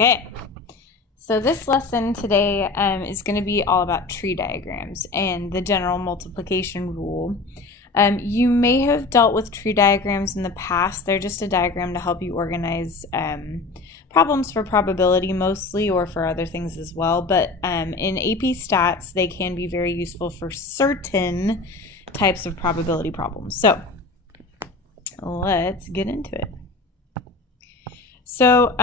Okay, so this lesson today is going to be all about tree diagrams and the general multiplication rule. You may have dealt with tree diagrams in the past. They're just a diagram to help you organize problems for probability mostly, or for other things as well. But in AP Stats, they can be very useful for certain types of probability problems. So let's get into it. So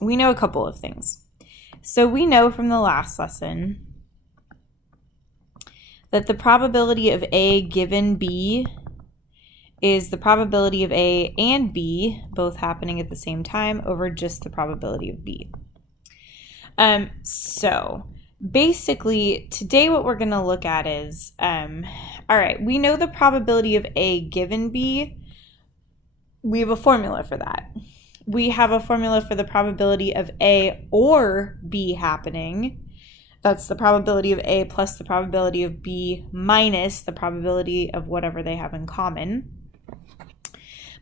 we know a couple of things. So we know from the last lesson that the probability of A given B is the probability of A and B both happening at the same time over just the probability of B. So basically today what we're going to look at is, all right, we know the probability of A given B. We have a formula for that. We have a formula for the probability of A or B happening. That's the probability of A plus the probability of B minus the probability of whatever they have in common.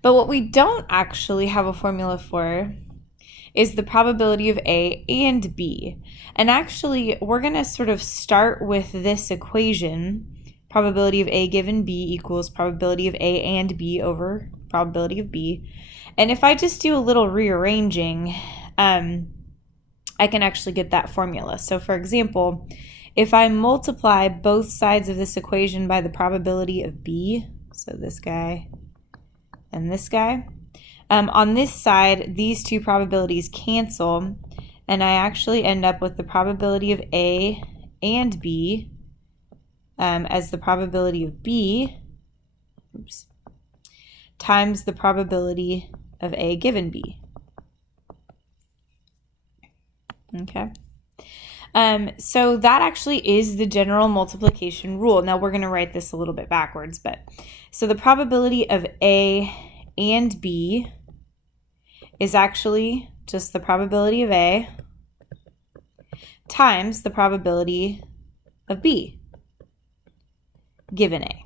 But what we don't actually have a formula for is the probability of A and B. And actually, we're going to sort of start with this equation. Probability of A given B equals probability of A and B over probability of B. And if I just do a little rearranging, I can actually get that formula. So for example, if I multiply both sides of this equation by the probability of B, so this guy and this guy, on this side, these two probabilities cancel, and I actually end up with the probability of A and B as the probability of B, times the probability of A given B. Okay. So that actually is the general multiplication rule. Now we're going to write this a little bit backwards, but so the probability of A and B is actually just the probability of A times the probability of B given A.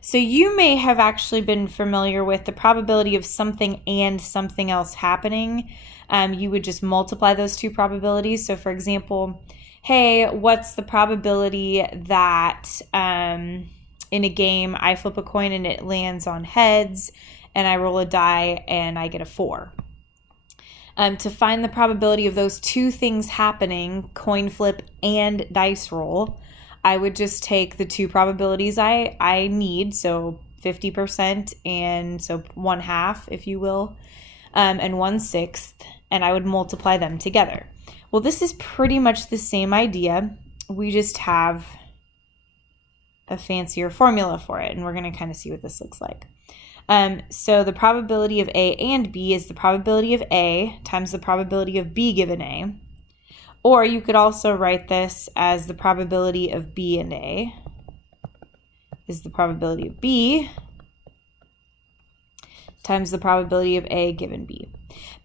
So you may have actually been familiar with the probability of something and something else happening. You would just multiply those two probabilities. So for example, hey, what's the probability that in a game I flip a coin and it lands on heads, and I roll a die and I get a 4? To find the probability of those two things happening, coin flip and dice roll, I would just take the two probabilities I need, so 50% and so 1/2, if you will, and 1/6, and I would multiply them together. Well, this is pretty much the same idea. We just have a fancier formula for it, and we're going to kind of see what this looks like. So the probability of A and B is the probability of A times the probability of B given A. Or you could also write this as the probability of B and A is the probability of B times the probability of A given B.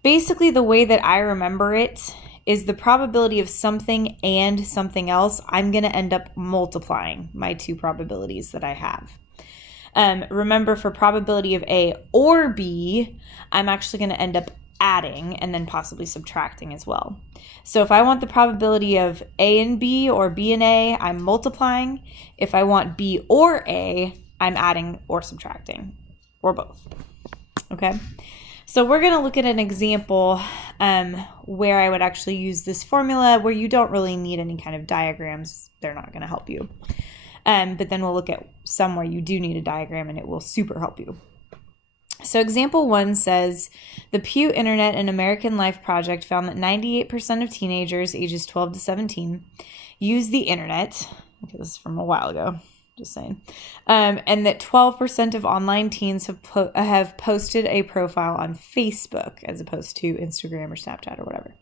Basically, the way that I remember it is the probability of something and something else. I'm going to end up multiplying my two probabilities that I have. Remember, for probability of A or B, I'm actually going to end up adding and then possibly subtracting as well. So if I want the probability of A and B or B and A, I'm multiplying. If I want B or A, I'm adding or subtracting, or both. Okay, so we're going to look at an example where I would actually use this formula, where you don't really need any kind of diagrams. They're not going to help you. But then we'll look at some where you do need a diagram and it will super help you. So example 1 says, the Pew Internet and American Life Project found that 98% of teenagers ages 12 to 17 use the internet. Okay, this is from a while ago, just saying. And that 12% of online teens have posted a profile on Facebook as opposed to Instagram or Snapchat or whatever.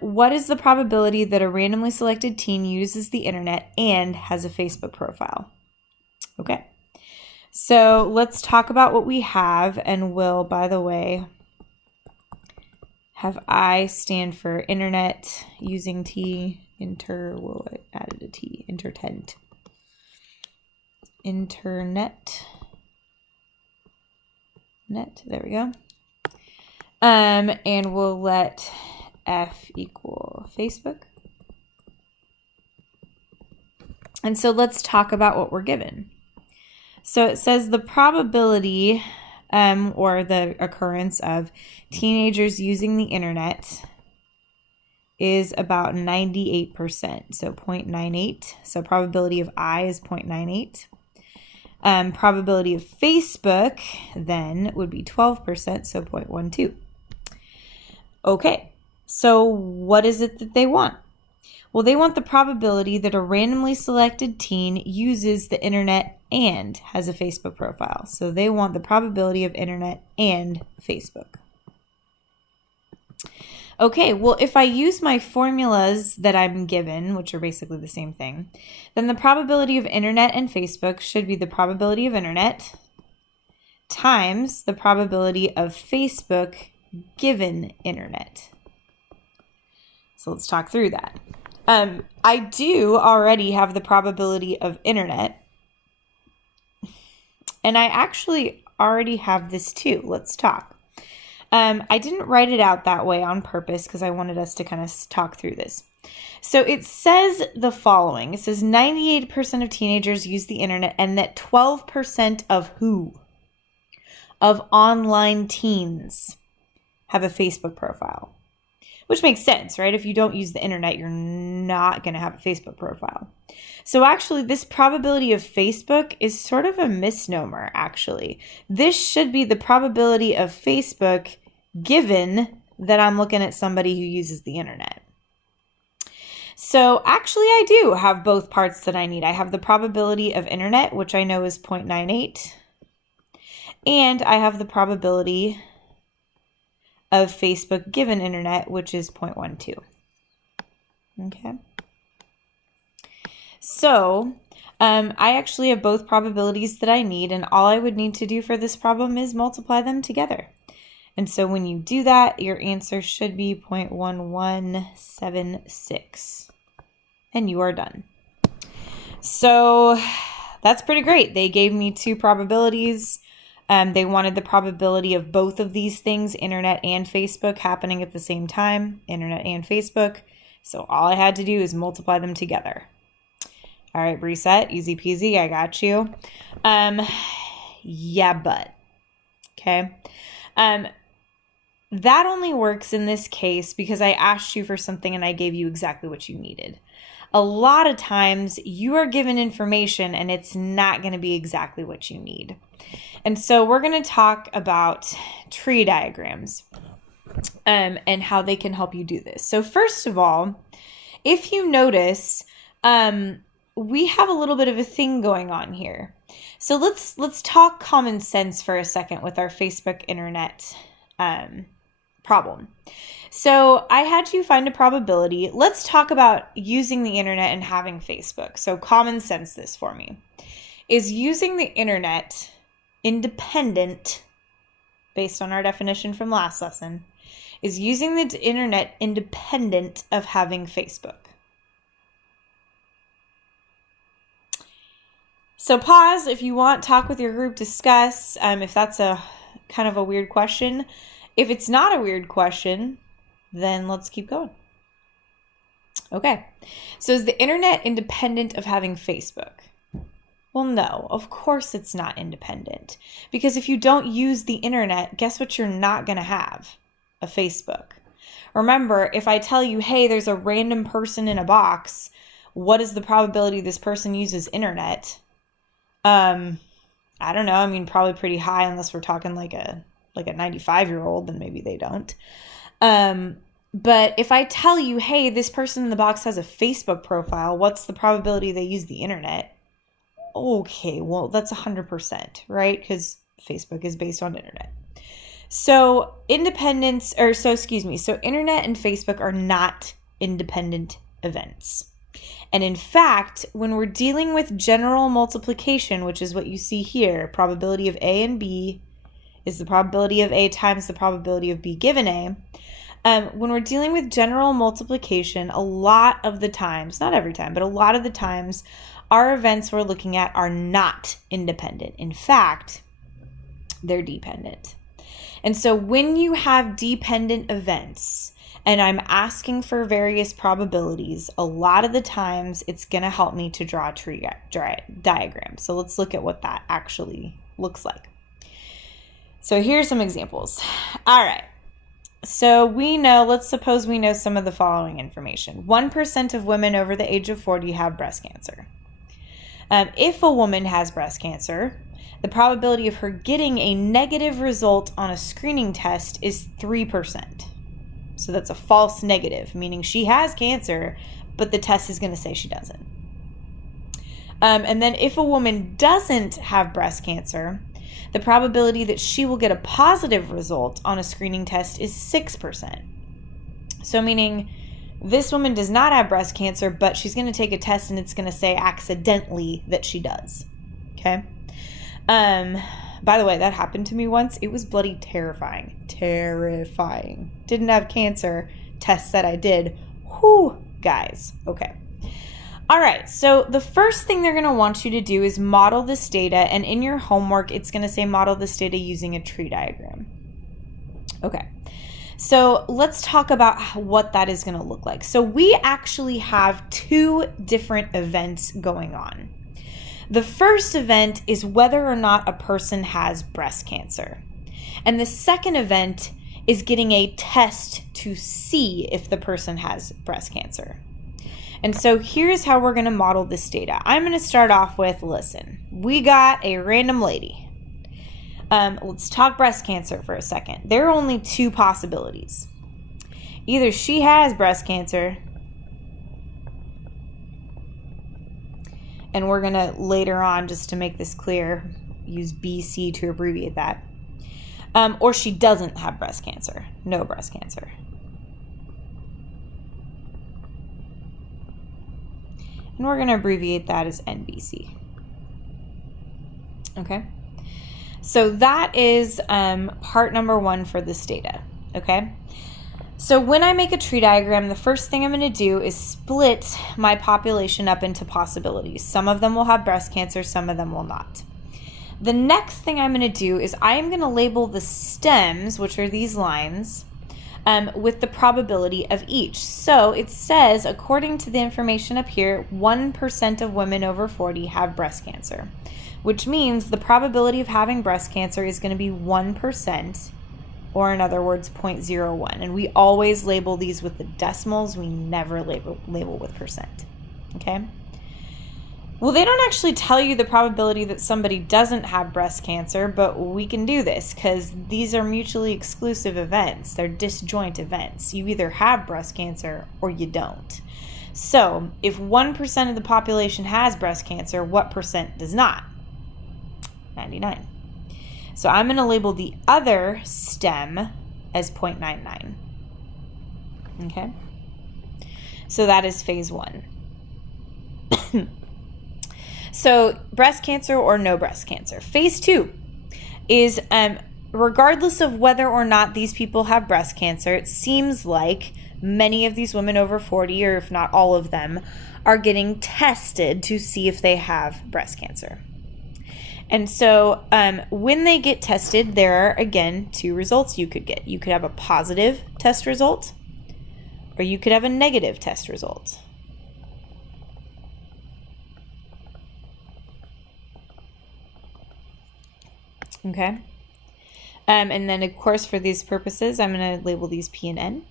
What is the probability that a randomly selected teen uses the internet and has a Facebook profile? Okay. So let's talk about what we have, and we'll, by the way, have I stand for internet using T, we'll add a T, internet. There we go. And we'll let F equal Facebook. And so let's talk about what we're given. So it says the probability or the occurrence of teenagers using the internet is about 98%, so 0.98. So probability of I is 0.98. Probability of Facebook then would be 12%, so 0.12. Okay, so what is it that they want? Well, they want the probability that a randomly selected teen uses the internet and has a Facebook profile. So they want the probability of internet and Facebook. Okay, well, if I use my formulas that I'm given, which are basically the same thing, then the probability of internet and Facebook should be the probability of internet times the probability of Facebook given internet. So let's talk through that. I do already have the probability of internet, and I actually already have this too. Let's talk. I didn't write it out that way on purpose because I wanted us to kind of talk through this. So it says the following. It says 98% of teenagers use the internet, and that 12% of who? Of online teens have a Facebook profile. Which makes sense, right? If you don't use the internet, you're not going to have a Facebook profile. So actually, this probability of Facebook is sort of a misnomer, actually. This should be the probability of Facebook given that I'm looking at somebody who uses the internet. So actually, I do have both parts that I need. I have the probability of internet, which I know is 0.98. And I have the probability of Facebook given internet, which is 0.12. Okay. So I actually have both probabilities that I need, and all I would need to do for this problem is multiply them together. And so when you do that, your answer should be 0.1176. And you are done. So that's pretty great. They gave me two probabilities. They wanted the probability of both of these things, internet and Facebook, happening at the same time, internet and Facebook. So all I had to do is multiply them together. All right, reset, easy peasy, I got you. Yeah, but, okay. That only works in this case because I asked you for something and I gave you exactly what you needed. A lot of times you are given information and it's not going to be exactly what you need. And so we're going to talk about tree diagrams and how they can help you do this. So first of all, if you notice, we have a little bit of a thing going on here. So let's talk common sense for a second with our Facebook internet problem. So I had you find a probability. Let's talk about using the internet and having Facebook. So common sense this for me. Is using the internet independent, based on our definition from last lesson, is using the internet independent of having Facebook? So pause if you want, talk with your group, discuss if that's a kind of a weird question. If it's not a weird question, then let's keep going. Okay, so is the internet independent of having Facebook? Well, no, of course it's not independent. Because if you don't use the internet, guess what you're not going to have? A Facebook. Remember, if I tell you, hey, there's a random person in a box, what is the probability this person uses internet? I don't know. I mean, probably pretty high unless we're talking like a 95-year-old, then maybe they don't. But if I tell you, hey, this person in the box has a Facebook profile, what's the probability they use the internet? Okay, well, that's 100%, right? Because Facebook is based on internet. So internet and Facebook are not independent events. And in fact, when we're dealing with general multiplication, which is what you see here, probability of A and B is the probability of A times the probability of B given A. When we're dealing with general multiplication, a lot of the times, not every time, but a lot of the times, our events we're looking at are not independent. In fact, they're dependent. And so when you have dependent events, and I'm asking for various probabilities, a lot of the times it's going to help me to draw a tree diagram. So let's look at what that actually looks like. So here's some examples. All right. So we know, let's suppose we know some of the following information. 1% of women over the age of 40 have breast cancer. If a woman has breast cancer, the probability of her getting a negative result on a screening test is 3%. So that's a false negative, meaning she has cancer, but the test is going to say she doesn't. And then if a woman doesn't have breast cancer, the probability that she will get a positive result on a screening test is 6%. So meaning this woman does not have breast cancer, but she's going to take a test and it's going to say accidentally that she does. Okay? By the way, that happened to me once. It was bloody terrifying. Terrifying. Didn't have cancer. Test said I did. Whew, guys. Okay. All right. So the first thing they're going to want you to do is model this data. And in your homework, it's going to say model this data using a tree diagram. Okay. So let's talk about what that is going to look like. So we actually have two different events going on. The first event is whether or not a person has breast cancer. And the second event is getting a test to see if the person has breast cancer. And so here's how we're going to model this data. I'm going to start off with, listen, we got a random lady. Let's talk breast cancer for a second. There are only two possibilities. Either she has breast cancer, and we're going to later on, just to make this clear, use BC to abbreviate that. Or she doesn't have breast cancer. No breast cancer. And we're going to abbreviate that as NBC. Okay? So that is part number one for this data. Okay? So when I make a tree diagram, the first thing I'm going to do is split my population up into possibilities. Some of them will have breast cancer, some of them will not. The next thing I'm going to do is I am going to label the stems, which are these lines, with the probability of each. So it says, according to the information up here, 1% of women over 40 have breast cancer, which means the probability of having breast cancer is going to be 1%. Or in other words, 0.01. And we always label these with the decimals. We never label with percent. Okay? Well, they don't actually tell you the probability that somebody doesn't have breast cancer, but we can do this because these are mutually exclusive events. They're disjoint events. You either have breast cancer or you don't. So if 1% of the population has breast cancer, what percent does not? 99. So I'm going to label the other stem as 0.99. Okay? So that is phase one. So breast cancer or no breast cancer. Phase two is regardless of whether or not these people have breast cancer, it seems like many of these women over 40, or if not all of them, are getting tested to see if they have breast cancer. And so when they get tested, there are, again, two results you could get. You could have a positive test result, or you could have a negative test result. Okay? And then, of course, for these purposes, I'm going to label these P and N.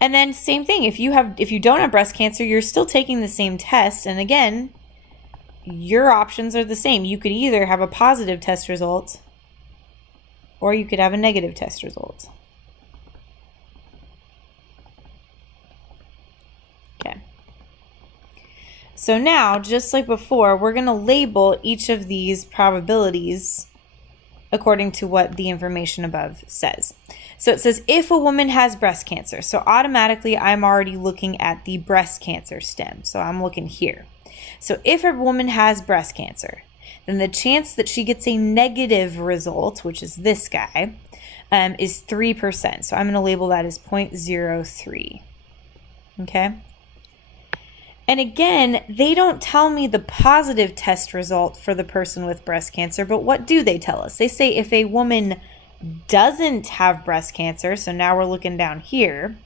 And then same thing, if you don't have breast cancer, you're still taking the same test. And again, your options are the same. You could either have a positive test result or you could have a negative test result. Okay. So now, just like before, we're going to label each of these probabilities according to what the information above says. So it says if a woman has breast cancer. So automatically I'm already looking at the breast cancer stem. So I'm looking here. So if a woman has breast cancer, then the chance that she gets a negative result, which is this guy, is 3%. So I'm going to label that as 0.03. Okay? And again, they don't tell me the positive test result for the person with breast cancer, but what do they tell us? They say if a woman doesn't have breast cancer, so now we're looking down here,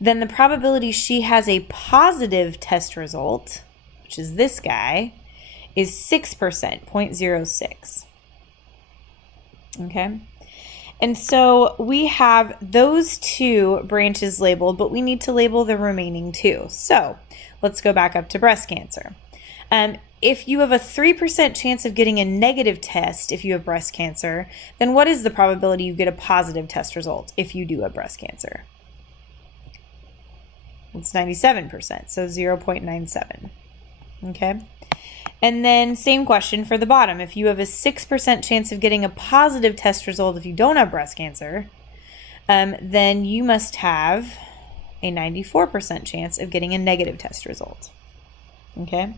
then the probability she has a positive test result, which is this guy, is 6%, 0.06. Okay? And so we have those two branches labeled, but we need to label the remaining two. So let's go back up to breast cancer. If you have a 3% chance of getting a negative test if you have breast cancer, then what is the probability you get a positive test result if you do have breast cancer? It's 97%, so 0.97. Okay? And then same question for the bottom. If you have a 6% chance of getting a positive test result if you don't have breast cancer, then you must have a 94% chance of getting a negative test result. Okay?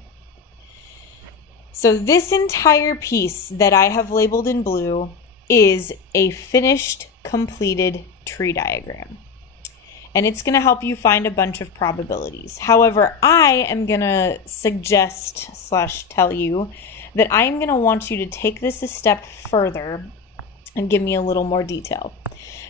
So this entire piece that I have labeled in blue is a finished, completed tree diagram. And it's going to help you find a bunch of probabilities. However, I am going to suggest / tell you that I'm going to want you to take this a step further and give me a little more detail.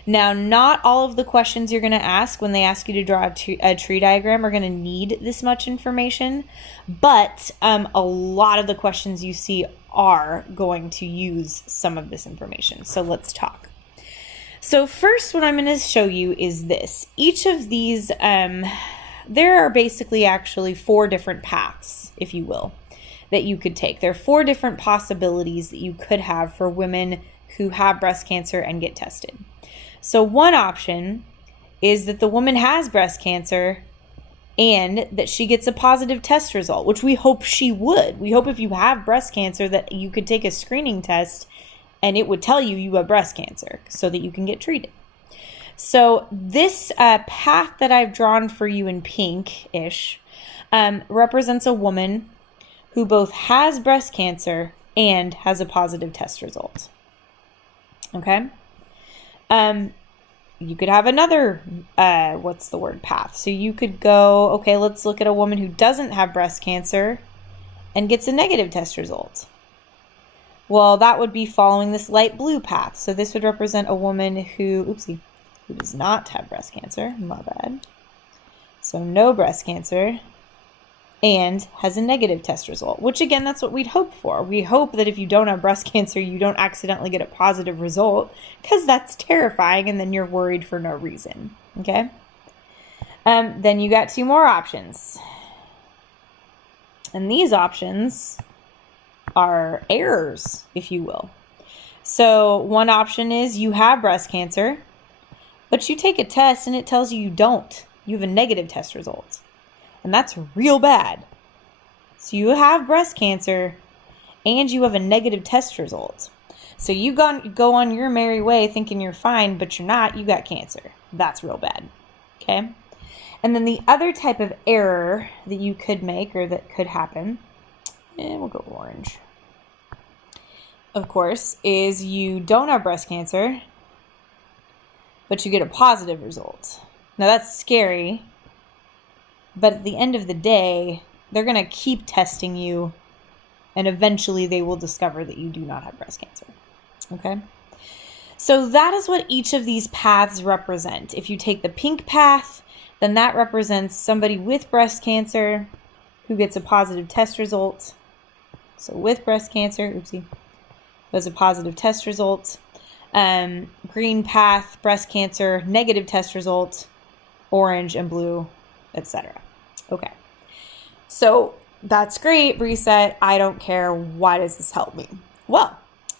Now, not all of the questions you're going to ask when they ask you to draw a tree diagram are going to need this much information, but a lot of the questions you see are going to use some of this information. So let's talk. So first, what I'm going to show you is this. Each of these, there are basically actually 4 different paths, if you will, that you could take. There are 4 different possibilities that you could have for women who have breast cancer and get tested. So one option is that the woman has breast cancer and that she gets a positive test result, which we hope she would. We hope if you have breast cancer that you could take a screening test and it would tell you you have breast cancer so that you can get treated. So this path that I've drawn for you in pink-ish represents a woman who both has breast cancer and has a positive test result. Okay? You could have another, path. So you could go, okay, let's look at a woman who doesn't have breast cancer and gets a negative test result. Well, that would be following this light blue path. So this would represent a woman who does not have breast cancer, my bad. So no breast cancer and has a negative test result, which again, that's what we'd hope for. We hope that if you don't have breast cancer, you don't accidentally get a positive result, because that's terrifying and then you're worried for no reason, okay? Then you got 2 more options. And these options are errors, if you will. So one option is you have breast cancer, but you take a test and it tells you you don't. You have a negative test result. And that's real bad. So you have breast cancer and you have a negative test result. So you go on your merry way thinking you're fine, but you're not. You got cancer. That's real bad. Okay? And then the other type of error that you could make or that could happen, and we'll go orange, of course, is you don't have breast cancer, but you get a positive result. Now that's scary. But at the end of the day, they're going to keep testing you, and eventually they will discover that you do not have breast cancer. Okay? So that is what each of these paths represent. If you take the pink path, then that represents somebody with breast cancer who gets a positive test result. So with breast cancer, was a positive test result. Green path, breast cancer, negative test result. Orange and blue, etc. Okay, so that's great, Reset. I don't care. Why does this help me? Well,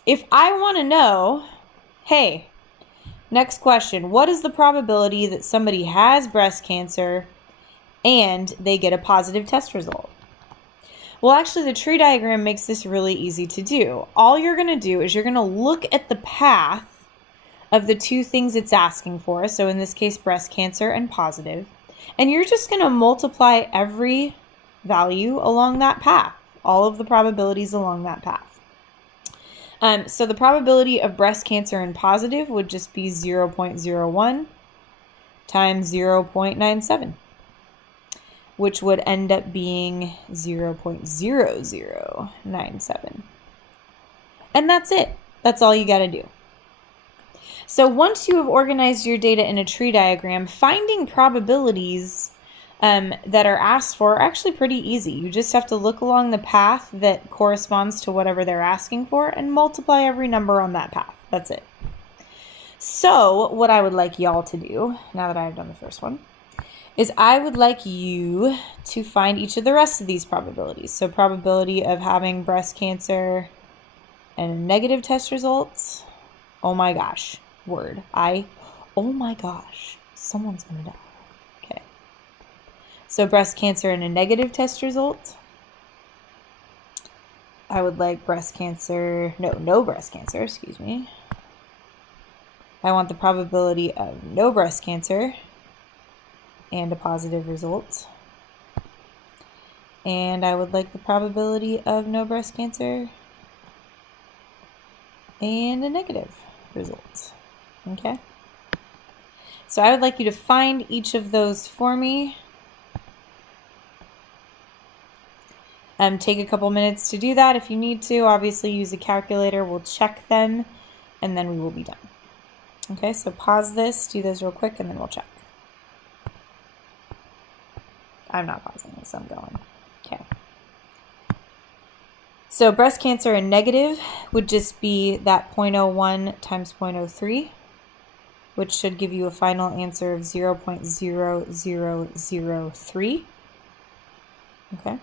if I want to know, hey, next question, what is the probability that somebody has breast cancer and they get a positive test result? Well, actually, the tree diagram makes this really easy to do. All you're going to do is you're going to look at the path of the 2 things it's asking for. So in this case, breast cancer and positive. And you're just going to multiply every value along that path, all of the probabilities along that path. So the probability of breast cancer and positive would just be 0.01 times 0.97, which would end up being 0.0097. And that's it. That's all you got to do. So once you have organized your data in a tree diagram, finding probabilities that are asked for are actually pretty easy. You just have to look along the path that corresponds to whatever they're asking for and multiply every number on that path. That's it. So what I would like y'all to do, now that I've done the first one, is I would like you to find each of the rest of these probabilities. So probability of having breast cancer and negative test results. Oh my gosh, word. Oh my gosh, someone's gonna die. Okay. So breast cancer and a negative test result. I would like no breast cancer, excuse me. I want the probability of no breast cancer and a positive result. And I would like the probability of no breast cancer and a negative result. Okay? So I would like you to find each of those for me. Take a couple minutes to do that if you need to. Obviously use a calculator. We'll check them and then we will be done. Okay, so pause this, do those real quick, and then we'll check. I'm not pausing this, I'm going. Okay. So breast cancer and negative would just be that 0.01 times 0.03, which should give you a final answer of 0.0003. Okay.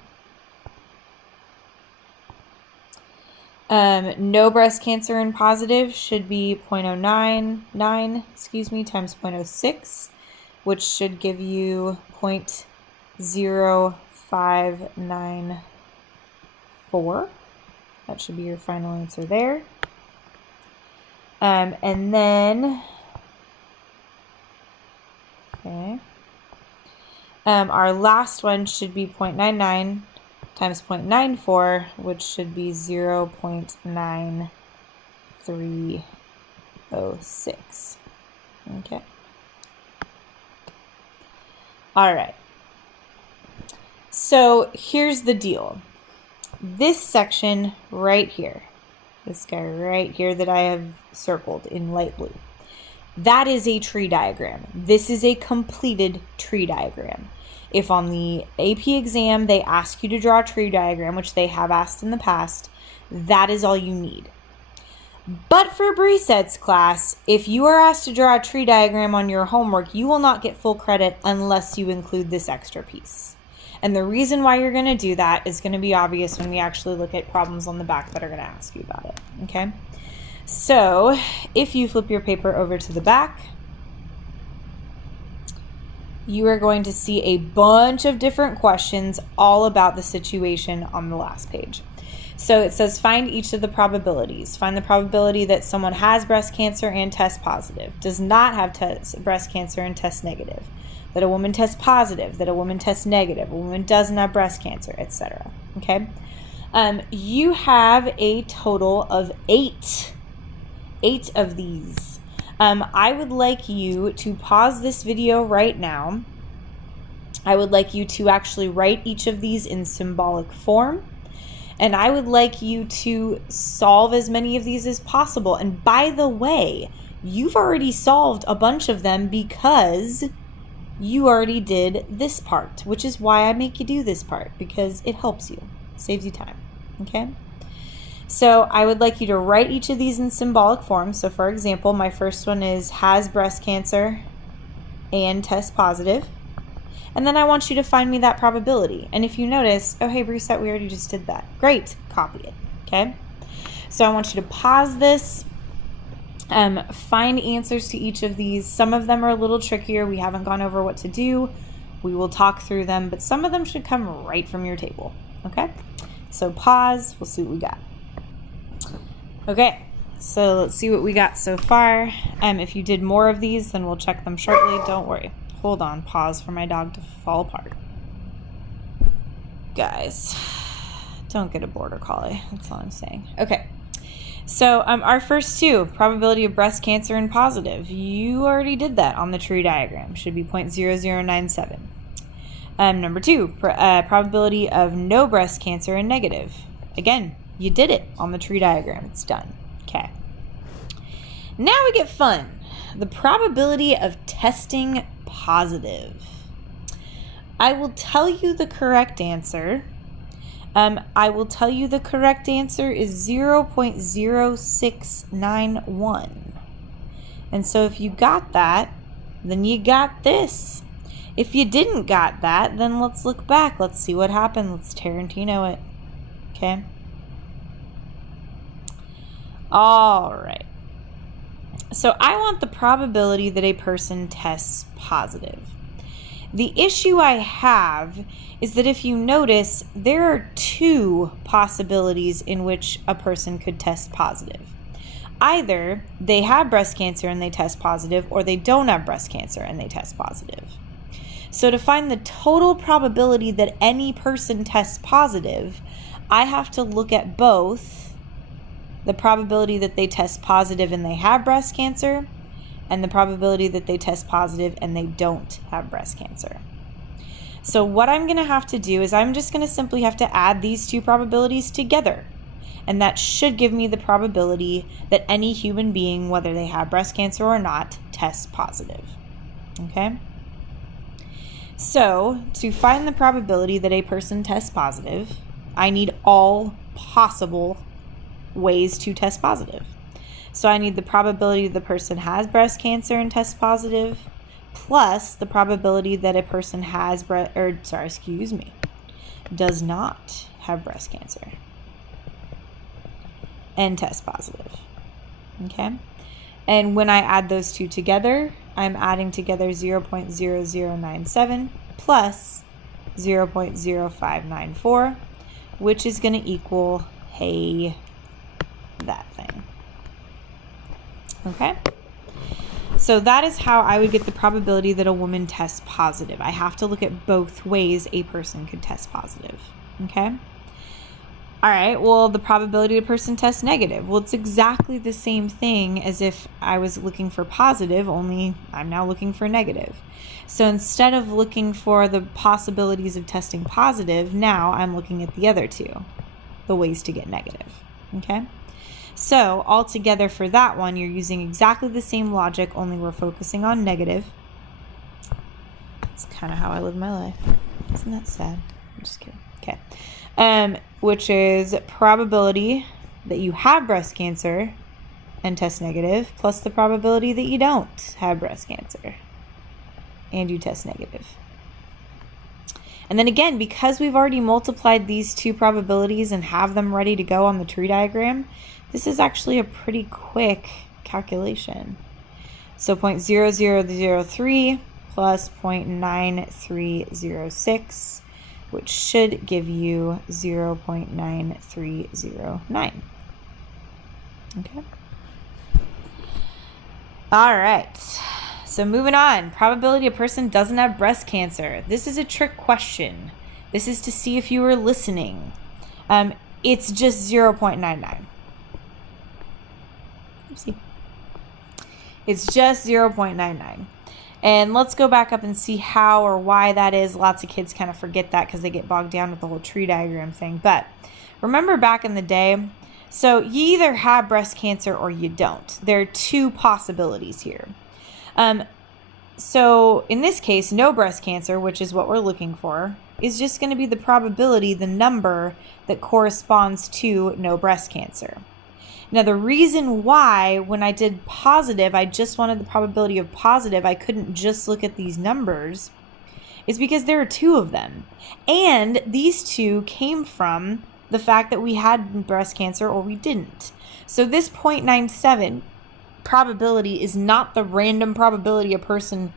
No breast cancer and positive should be 0.099, times 0.06, which should give you 0.0594. That should be your final answer there. And then, okay, our last one should be 0.99 times 0.94, which should be 0.9306. Okay. All right. So here's the deal. This section right here, this guy right here that I have circled in light blue, that is a tree diagram. This is a completed tree diagram. If on the AP exam they ask you to draw a tree diagram, which they have asked in the past, that is all you need. But for Brisette's class, if you are asked to draw a tree diagram on your homework, you will not get full credit unless you include this extra piece. And the reason why you're going to do that is going to be obvious when we actually look at problems on the back that are going to ask you about it. Okay? So if you flip your paper over to the back, you are going to see a bunch of different questions all about the situation on the last page. So it says find each of the probabilities. Find the probability that someone has breast cancer and tests positive, does not have breast cancer and tests negative, that a woman tests positive, that a woman tests negative, a woman doesn't have breast cancer, etc. Okay? You have a total of 8 of these. I would like you to pause this video right now. I would like you to actually write each of these in symbolic form. And I would like you to solve as many of these as possible. And by the way, you've already solved a bunch of them because you already did this part, which is why I make you do this part, because it helps you, saves you time. Okay? So I would like you to write each of these in symbolic form. So for example, my first one is has breast cancer and tests positive. And then I want you to find me that probability. And if you notice, oh, hey, Brisette, we already just did that. Great, copy it, okay? So I want you to pause this, find answers to each of these. Some of them are a little trickier. We haven't gone over what to do. We will talk through them, but some of them should come right from your table, okay? So pause, we'll see what we got. Okay, so let's see what we got so far. If you did more of these, then we'll check them shortly. Don't worry. Hold on, pause for my dog to fall apart. Guys, don't get a border collie. That's all I'm saying. Okay, so our first two, probability of breast cancer and positive. You already did that on the tree diagram. Should be 0.0097. Number two, probability of no breast cancer and negative. Again, you did it on the tree diagram. It's done. Okay. Now we get fun. The probability of testing positive. I will tell you the correct answer. I will tell you the correct answer is 0.0691. And so if you got that, then you got this. If you didn't got that, then let's look back. Let's see what happened. Let's Tarantino it. Okay. All right. So I want the probability that a person tests positive. The issue I have is that if you notice, there are two possibilities in which a person could test positive. Either they have breast cancer and they test positive, or they don't have breast cancer and they test positive. So to find the total probability that any person tests positive, I have to look at both the probability that they test positive and they have breast cancer, and the probability that they test positive and they don't have breast cancer. So what I'm going to have to do is I'm just going to simply have to add these two probabilities together. And that should give me the probability that any human being, whether they have breast cancer or not, tests positive. Okay? So to find the probability that a person tests positive, I need all possible ways to test positive. So I need the probability the person has breast cancer and tests positive, plus the probability that a person has does not have breast cancer and test positive. Okay? And when I add those two together, I'm adding together 0.0097 plus 0.0594, which is going to equal, hey, that thing. Okay? So that is how I would get the probability that a woman tests positive. I have to look at both ways a person could test positive. Okay? All right, well, the probability a person tests negative. Well, it's exactly the same thing as if I was looking for positive, only I'm now looking for negative. So instead of looking for the possibilities of testing positive, now I'm looking at the other two, the ways to get negative. Okay? So altogether for that one, you're using exactly the same logic, only we're focusing on negative. That's kind of how I live my life. Isn't that sad? I'm just kidding. Okay. Which is probability that you have breast cancer and test negative, plus the probability that you don't have breast cancer and you test negative. And then again, because we've already multiplied these two probabilities and have them ready to go on the tree diagram, this is actually a pretty quick calculation. So 0.0003 plus 0.9306, which should give you 0.9309. Okay. All right. So moving on, probability a person doesn't have breast cancer. This is a trick question. This is to see if you were listening. It's just 0.99. Oopsie. It's just 0.99. And let's go back up and see how or why that is. Lots of kids kind of forget that because they get bogged down with the whole tree diagram thing. But remember back in the day, so you either have breast cancer or you don't. There are two possibilities here. So in this case, no breast cancer, which is what we're looking for, is just going to be the probability, the number that corresponds to no breast cancer. Now, the reason why when I did positive, I just wanted the probability of positive, I couldn't just look at these numbers, is because there are two of them. And these two came from the fact that we had breast cancer or we didn't. So this 0.97 probability is not the random probability a person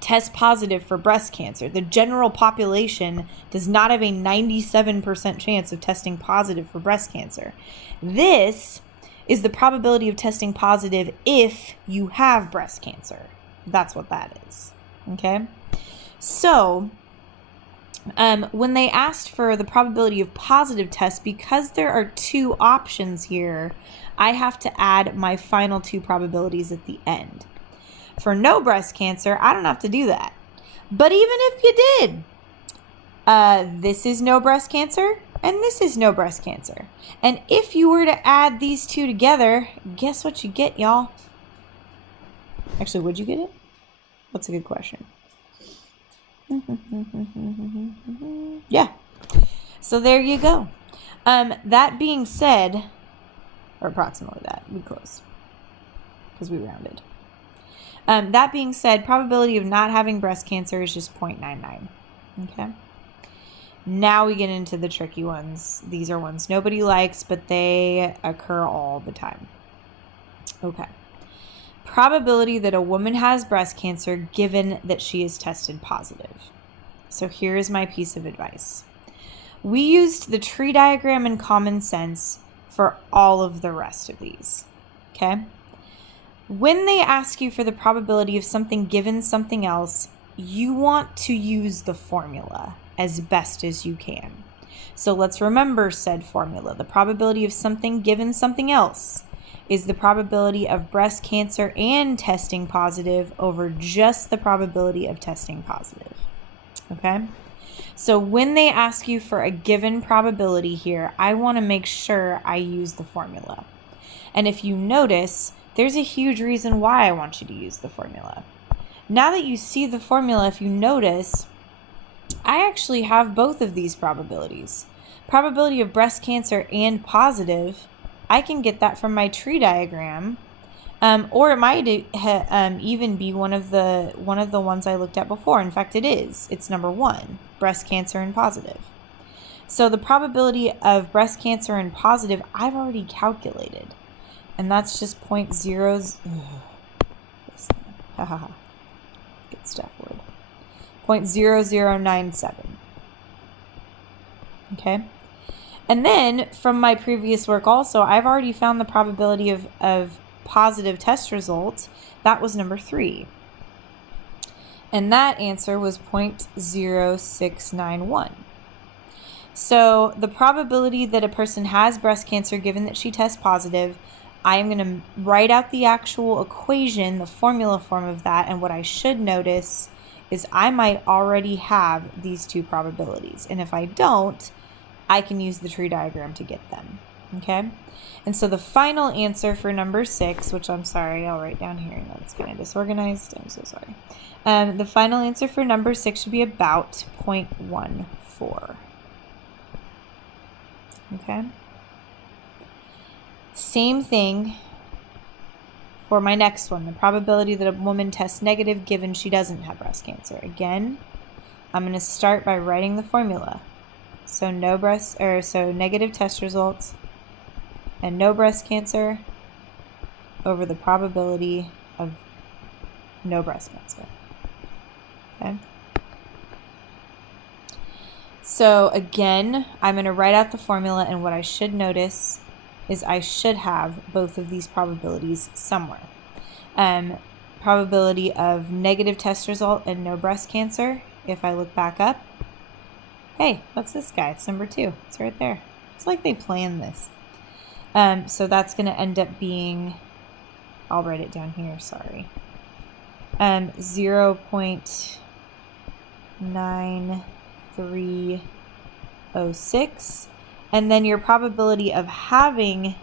tests positive for breast cancer. The general population does not have a 97% chance of testing positive for breast cancer. This is the probability of testing positive if you have breast cancer. That's what that is. Okay? So, when they asked for the probability of positive tests, because there are two options here, I have to add my final two probabilities at the end. For no breast cancer, I don't have to do that. But even if you did, this is no breast cancer, and this is no breast cancer. And if you were to add these two together, guess what you get, y'all? Actually, would you get it? That's a good question. Yeah. So there you go. That being said, or approximately that, we close because we rounded. That being said, probability of not having breast cancer is just 0.99. Okay. Now we get into the tricky ones. These are ones nobody likes, but they occur all the time. Okay. Probability that a woman has breast cancer given that she is tested positive. So here is my piece of advice. We used the tree diagram and common sense for all of the rest of these. Okay? When they ask you for the probability of something given something else, you want to use the formula as best as you can. So let's remember said formula. The probability of something given something else is the probability of breast cancer and testing positive over just the probability of testing positive. Okay? So when they ask you for a given probability here, I want to make sure I use the formula. And if you notice, there's a huge reason why I want you to use the formula. Now that you see the formula, if you notice, I actually have both of these probabilities. Probability of breast cancer and positive, I can get that from my tree diagram, or it might even be one of the ones I looked at before. In fact, it is. It's number 1, breast cancer and positive. So the probability of breast cancer and positive, I've already calculated, and that's just 0.0. Good stuff, word. 0.0097. Okay. And then from my previous work also, I've already found the probability of positive test results. That was number 3. And that answer was 0.0691. So the probability that a person has breast cancer given that she tests positive, I'm going to write out the actual equation, the formula form of that, and what I should notice is I might already have these two probabilities. And if I don't, I can use the tree diagram to get them. Okay? And so the final answer for number 6, which I'm sorry, I'll write down here. No, it's kind of disorganized. I'm so sorry. The final answer for number 6 should be about 0.14. Okay? Same thing for my next one, the probability that a woman tests negative given she doesn't have breast cancer. Again, I'm going to start by writing the formula. So negative test results and no breast cancer over the probability of no breast cancer. Okay. So again, I'm going to write out the formula, and what I should notice is I should have both of these probabilities somewhere. Probability of negative test result and no breast cancer, if I look back up. Hey, what's this guy? It's number 2. It's right there. It's like they planned this. So that's going to end up being, I'll write it down here, sorry. 0.9306. And then your probability of having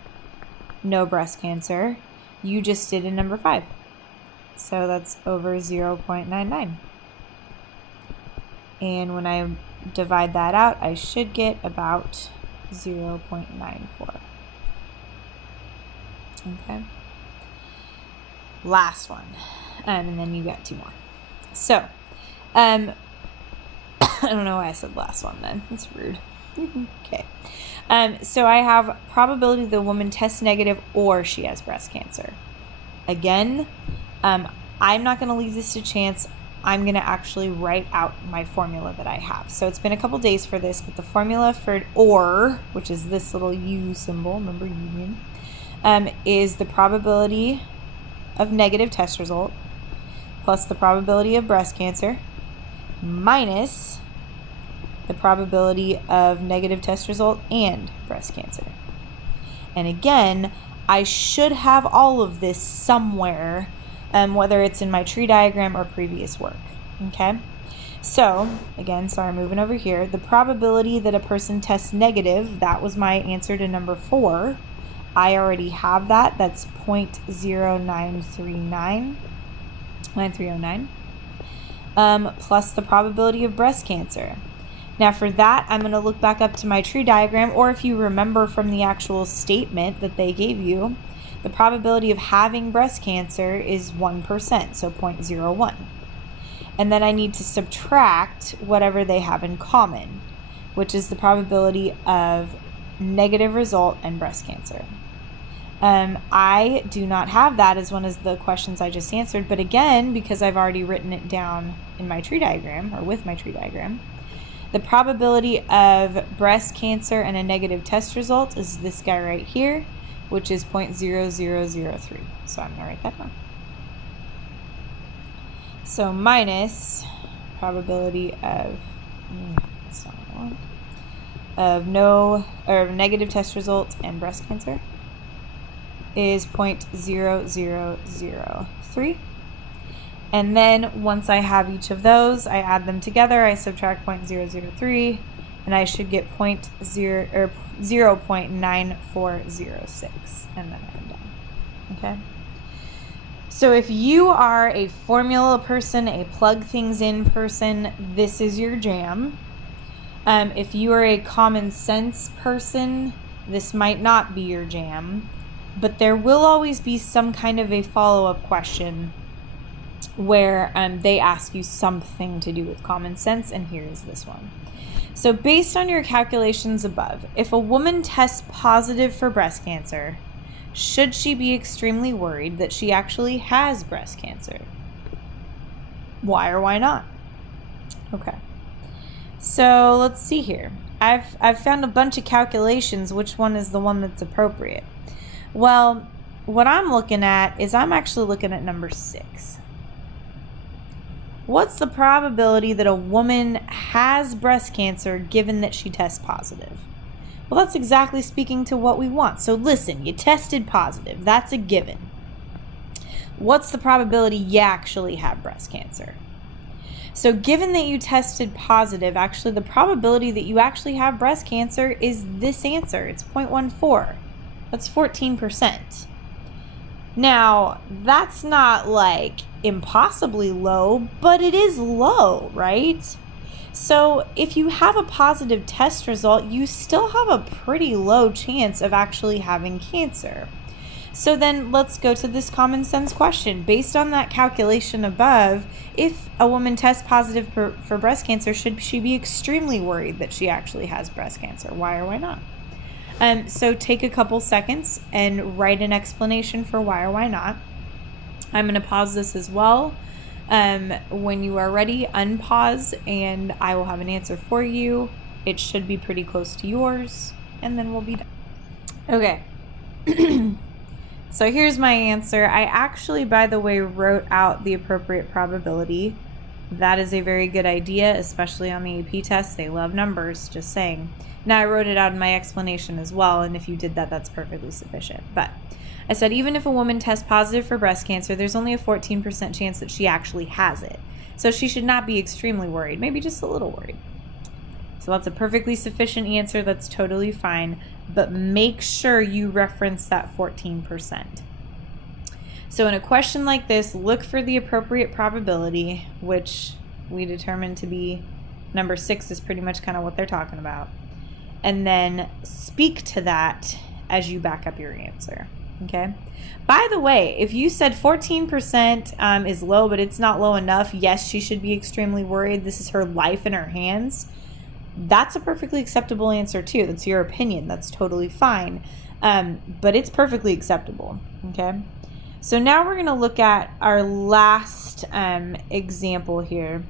no breast cancer, you just did in number 5. So that's over 0.99. And when I divide that out, I should get about 0.94. Okay. Last one. And then you got 2 more. So, I don't know why I said last one then. It's rude. Okay. So I have probability the woman tests negative or she has breast cancer. Again, I'm not going to leave this to chance. I'm going to actually write out my formula that I have. So it's been a couple days for this, but the formula for OR, which is this little U symbol, remember union, is the probability of negative test result plus the probability of breast cancer minus the probability of negative test result and breast cancer. And again, I should have all of this somewhere, whether it's in my tree diagram or previous work. Okay? So, again, sorry, moving over here. The probability that a person tests negative, that was my answer to number 4. I already have that. That's 0.0939. Plus the probability of breast cancer. Now for that, I'm going to look back up to my tree diagram, or if you remember from the actual statement that they gave you, the probability of having breast cancer is 1%, so 0.01. And then I need to subtract whatever they have in common, which is the probability of negative result and breast cancer. I do not have that as one of the questions I just answered, but again, because I've already written it down in my tree diagram, or with my tree diagram, the probability of breast cancer and a negative test result is this guy right here, which is 0.0003. So I'm going to write that down. So minus probability of negative test result and breast cancer is 0.0003. And then once I have each of those, I add them together, I subtract 0.003, and I should get 0.9406, and then I'm done. Okay? So if you are a formula person, a plug things in person, this is your jam. If you are a common sense person, this might not be your jam, but there will always be some kind of a follow-up question where they ask you something to do with common sense, and here is this one. So based on your calculations above, if a woman tests positive for breast cancer, should she be extremely worried that she actually has breast cancer? Why or why not? Okay. So let's see here. I've found a bunch of calculations. Which one is the one that's appropriate? Well, what I'm looking at is I'm actually looking at number 6. What's the probability that a woman has breast cancer given that she tests positive? Well, that's exactly speaking to what we want. So listen, you tested positive. That's a given. What's the probability you actually have breast cancer? So given that you tested positive, actually the probability that you actually have breast cancer is this answer. It's 0.14. That's 14%. Now, that's not like impossibly low, but it is low, right? So if you have a positive test result, you still have a pretty low chance of actually having cancer. So then let's go to this common sense question. Based on that calculation above, if a woman tests positive for breast cancer, should she be extremely worried that she actually has breast cancer? Why or why not? So take a couple seconds and write an explanation for why or why not. I'm going to pause this as well. When you are ready, unpause, and I will have an answer for you. It should be pretty close to yours, and then we'll be done. Okay. So here's my answer. I actually, by the way, wrote out the appropriate probability. That is a very good idea, especially on the AP test. They love numbers, just saying. Now, I wrote it out in my explanation as well, and if you did that, that's perfectly sufficient. But I said even if a woman tests positive for breast cancer, there's only a 14% chance that she actually has it. So she should not be extremely worried, maybe just a little worried. So that's a perfectly sufficient answer. That's totally fine. But make sure you reference that 14%. So in a question like this, look for the appropriate probability, which we determined to be number 6 is pretty much kind of what they're talking about. And then speak to that as you back up your answer. Okay. By the way, if you said 14% is low, but it's not low enough, yes, she should be extremely worried. This is her life in her hands. That's a perfectly acceptable answer too. That's your opinion. That's totally fine. But it's perfectly acceptable. Okay. So now we're going to look at our last example here.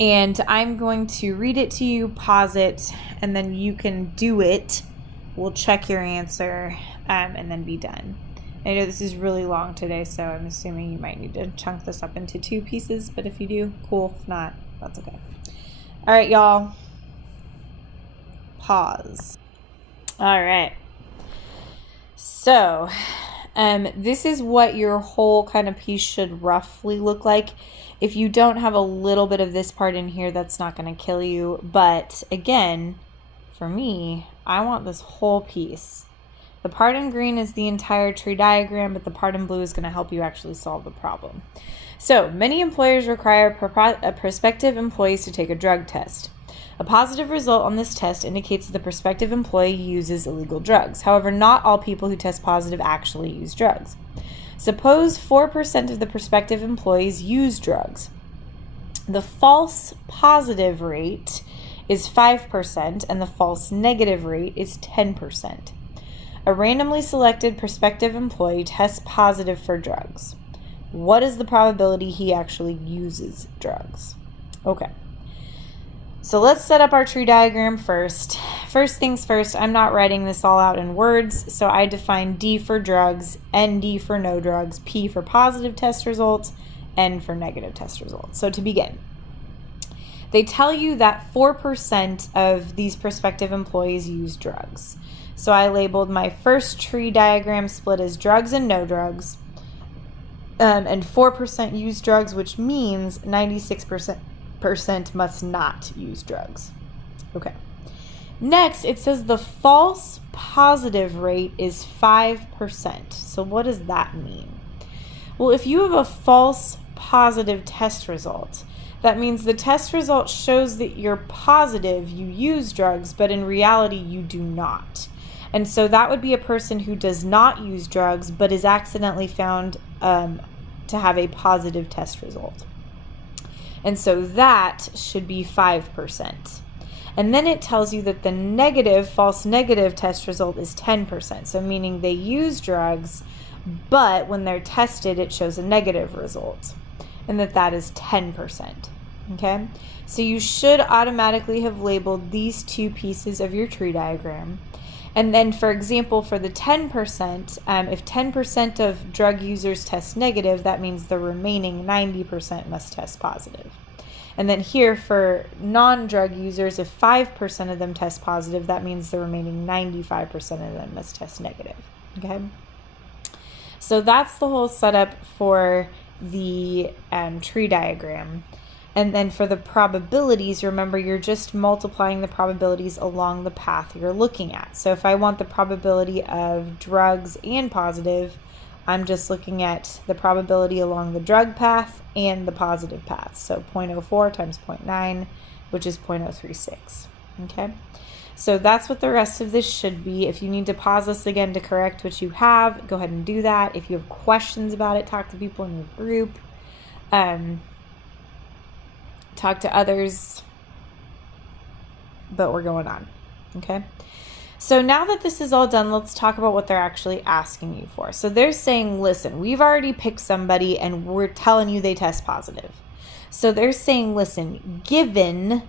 And I'm going to read it to you, pause it, and then you can do it. We'll check your answer and then be done. I know this is really long today, so I'm assuming you might need to chunk this up into 2 pieces, but if you do, cool. If not, that's okay. All right, y'all. Pause. All right. So, this is what your whole kind of piece should roughly look like. If you don't have a little bit of this part in here, that's not going to kill you. But again, for me, I want this whole piece. The part in green is the entire tree diagram, but the part in blue is going to help you actually solve the problem. So, many employers require prospective employees to take a drug test. A positive result on this test indicates that the prospective employee uses illegal drugs. However, not all people who test positive actually use drugs. Suppose 4% of the prospective employees use drugs. The false positive rate is 5% and the false negative rate is 10%. A randomly selected prospective employee tests positive for drugs. What is the probability he actually uses drugs? Okay. So let's set up our tree diagram first. First things first, I'm not writing this all out in words, so I define D for drugs, ND for no drugs, P for positive test results, N for negative test results. So to begin, they tell you that 4% of these prospective employees use drugs. So I labeled my first tree diagram split as drugs and no drugs, and 4% use drugs, which means 96% must not use drugs. Okay. Next, it says the false positive rate is 5%. So what does that mean? Well, if you have a false positive test result, that means the test result shows that you're positive, you use drugs, but in reality you do not. And so that would be a person who does not use drugs but is accidentally found to have a positive test result. And so that should be 5%. And then it tells you that the negative, false negative test result is 10%. So meaning they use drugs, but when they're tested, it shows a negative result. And that is 10%. Okay? So you should automatically have labeled these two pieces of your tree diagram. And then, for example, for the 10%, if 10% of drug users test negative, that means the remaining 90% must test positive. And then here for non-drug users, if 5% of them test positive, that means the remaining 95% of them must test negative. Okay? So that's the whole setup for the tree diagram. And then for the probabilities, remember, you're just multiplying the probabilities along the path you're looking at. So if I want the probability of drugs and positive, I'm just looking at the probability along the drug path and the positive path. So 0.04 times 0.9, which is 0.036. Okay? So that's what the rest of this should be. If you need to pause this again to correct what you have, go ahead and do that. If you have questions about it, talk to people in your group. Talk to others, but we're going on. Okay? So now that this is all done, let's talk about what they're actually asking you for. So they're saying, listen, we've already picked somebody and we're telling you they test positive. So they're saying, listen, given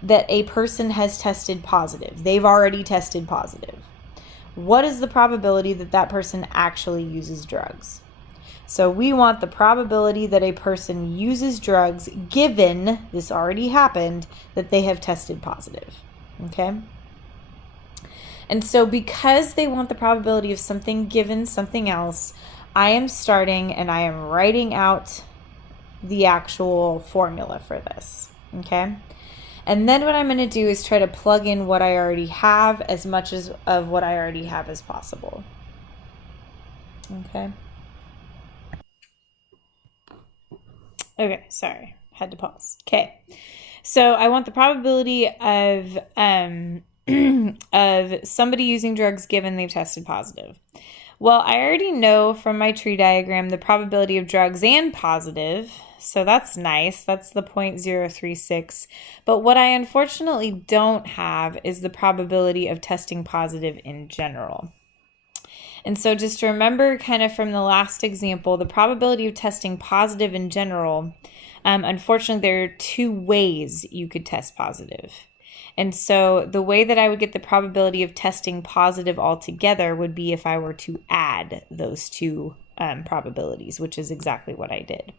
that a person has tested positive, they've already tested positive, what is the probability that that person actually uses drugs? So we want the probability that a person uses drugs given, this already happened, that they have tested positive. Okay? And so because they want the probability of something given something else, I am starting and I am writing out the actual formula for this. Okay? And then what I'm going to do is try to plug in what I already have as much as of what I already have as possible. Okay? Okay, sorry, had to pause. Okay, so I want the probability of of somebody using drugs given they've tested positive. Well, I already know from my tree diagram the probability of drugs and positive, so that's nice. That's the 0.036. But what I unfortunately don't have is the probability of testing positive in general. And so just to remember kind of from the last example, the probability of testing positive in general, unfortunately, there are two ways you could test positive. And so the way that I would get the probability of testing positive altogether would be if I were to add those two probabilities, which is exactly what I did.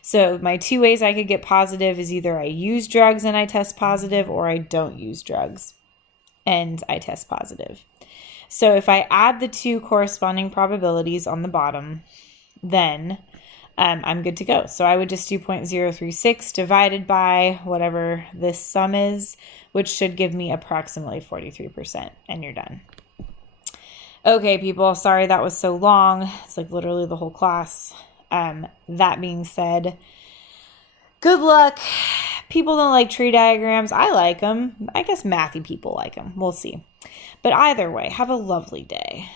So my two ways I could get positive is either I use drugs and I test positive, or I don't use drugs and I test positive. So if I add the two corresponding probabilities on the bottom, then I'm good to go. So I would just do 0.036 divided by whatever this sum is, which should give me approximately 43%, and you're done. Okay, people, sorry that was so long. It's like literally the whole class. That being said, good luck. People don't like tree diagrams. I like them. I guess mathy people like them. We'll see. But either way, have a lovely day.